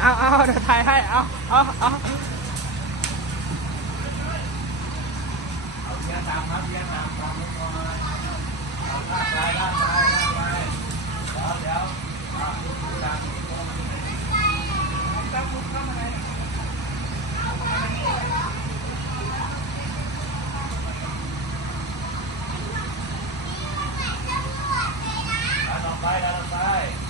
เอาเอาเดี๋ยวถ่ายให้ เอาเอาเอา เอาเกียร์ตามครับเกียร์ตามตามลงมาเอาลากไปลากไปลากไปเดี๋ยวเดี๋ยวอ่ะดูตาม ดันออกไปดันออกไปเ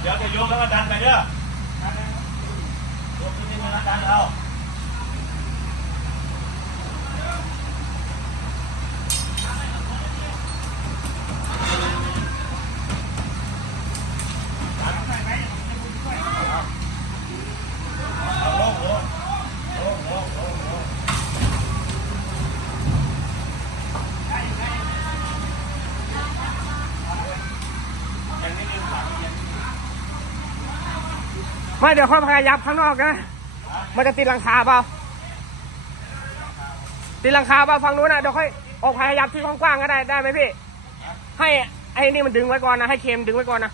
เดี๋ยวจะยกแล้วก็ดันไปเด้อ ยกขึ้นนิดนึงแล้วดันเอาลงลงลงลงลงลงยังนิดนึงหลังยัง ไม่เดี๋ยวค่อยพยายามข้างนอกนะ มันจะติดหลังคาเปล่า ติดหลังคาเปล่าฝั่งนู้นนะเดี๋ยวค่อยออกพยายามที่กว้างๆก็ได้ได้ไหมพี่ ให้ไอ้นี่มันดึงไว้ก่อนนะ ให้เคมดึงไว้ก่อนนะ